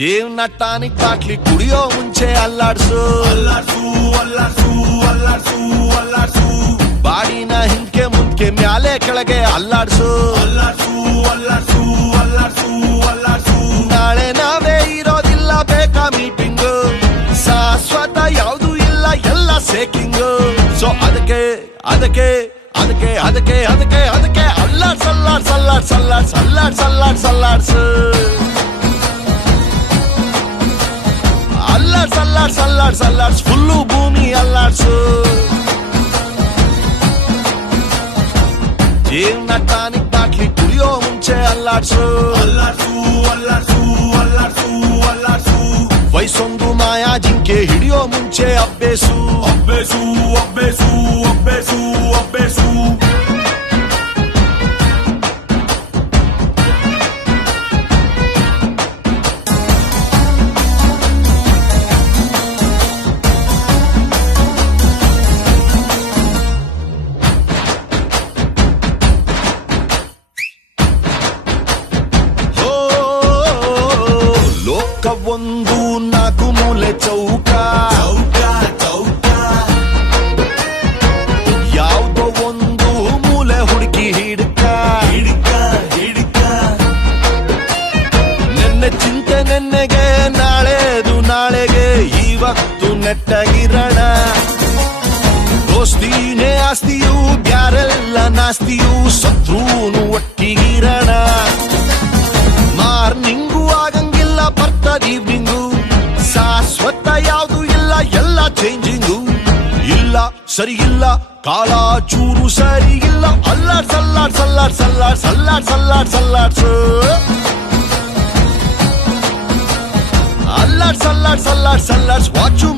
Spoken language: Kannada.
ಜೀವನ ಟಾನಿಕ್ ಬಾಟ್ಲಿ ಕುಡಿಯೋ ಮುಂಚೆ ಅಲ್ಲಾಡ್ಸು ಅಲ್ಲಾಡ್ಸು ಅಲ್ಲಾಡ್ಸು ಅಲ್ಲಾಡ್ಸು ಅಲ್ಲಾಡ್ಸು ಬಾಡಿನ ಹಿಂದ್ಕೆ ಮುಂದ್ಕೆ ಮ್ಯಾಲೆ ಕೆಳಗೆ ಅಲ್ಲಾಡ್ಸು ಅಲ್ಲಾಡ್ಸು ಅಲ್ಲಾಡ್ಸು ಅಲ್ಲಾಡ್ಸು ಅಲ್ಲಾಡ್ಸು ನಾಳೆ ನಾವೇ ಇರೋದಿಲ್ಲ ಬೇಕಾ ಮೀಟಿಂಗ್ ಶಾಶ್ವತ ಯಾವುದು ಇಲ್ಲ ಎಲ್ಲ ಸೇಕಿಂಗ್ ಸೊ ಅದಕ್ಕೆ ಅದಕ್ಕೆ ಅದಕ್ಕೆ ಅದಕ್ಕೆ ಅದಕ್ಕೆ ಅದಕ್ಕೆ ಅಲ್ಲಾಡ್ಸ್ ಅಲ್ಲಾಡ್ಸ್ ಅಲ್ಲಾಡ್ಸ್ ಅಲ್ಲಾಡ್ಸ್ ಅಲ್ಲಾಡ್ಸ್ ಅಲ್ಲಾಡ್ಸ್ ಅಲ್ಲಾಡ್ಸು ಅಲ್ಲಾಡ್ಸ್ ಅಲ್ಲಾಡ್ಸ್ ಅಲ್ಲಾಡ್ಸ್ ಅಲ್ಲಾಡ್ಸ್ ಫುಲ್ಲು ಭೂಮಿ ಅಲ್ಲಾಡ್ಸು ಜೀವನ ಟಾನಿಕ್ ಬಾಟ್ಲಿ ಕುಡಿಯೋ ಮುಂಚೆ ಅಲ್ಲಾಡ್ಸು ಅಲ್ಲಾಡ್ಸು ಅಲ್ಲಾಡ್ಸು ಅಲ್ಲಾಡ್ಸು ಅಲ್ಲಾಡ್ಸು ವಯಸ್ಸೊಂದು ಮಾಯಾ ಜಿಂಕೆ ಹಿಡಿಯೋ ಮುಂಚೆ ಅಬ್ಬೇಸು ಅಬ್ಬೇಸು ಅಬ್ಬೇಸು ಅಬ್ಬೇಸು ಅಬ್ಬೇಸು ಒಂದು ನಾಲ್ಕು ಮೂಲೆ ಚೌಕ ಚೌಕ ಚೌಕ ಯಾವುದೋ ಒಂದು ಮೂಲೆ ಹುಡುಕಿ ಹಿಡ್ಕ ಹಿಡಿಕ ಹಿಡಿಕ ನೆನ್ನೆ ಚಿಂತೆ ನೆನ್ನೆಗೆ ನಾಳೆದು ನಾಳೆಗೆ ಇವತ್ತು ನೆಟ್ಟಗಿರಣ ದೋಸ್ತಿನೇ ಆಸ್ತಿಯು ಬ್ಯಾರೆಲ್ಲ ನಾಸ್ತಿಯು ಶತ್ರುನು ಒಟ್ಟಿಗಿರಣ ಮಾರ್ನಿಂಗು ಆಗಂಗಿಲ್ಲ ಬರ್ತದ ಈವ್ನಿಂಗು ಶಾಶ್ವತ ಯಾವುದು ಇಲ್ಲ ಎಲ್ಲ ಚೇಂಜಿಂಗು ಇಲ್ಲ ಸರಿ ಇಲ್ಲ ಕಾಲ ಚೂರು ಸರಿ ಇಲ್ಲ ಅಲ್ಲಾಡ್ಸ್ ಅಲ್ಲಾಡ್ಸ್ ಅಲ್ಲಾಡ್ಸ್ ಅಲ್ಲಾಡ್ಸ್ ಅಲ್ಲಾಡ್ಸ್ ಅಲ್ಲಾಡ್ಸ್ ಅಲ್ಲಾಡ್ಸ್ ಅಲ್ಲಾಡ್ಸ್ ಅಲ್ಲಾಡ್ಸ್ ಅಲ್ಲಾಡ್ಸ್ ಅಲ್ಲಾಡ್ಸ್ ವಾಚು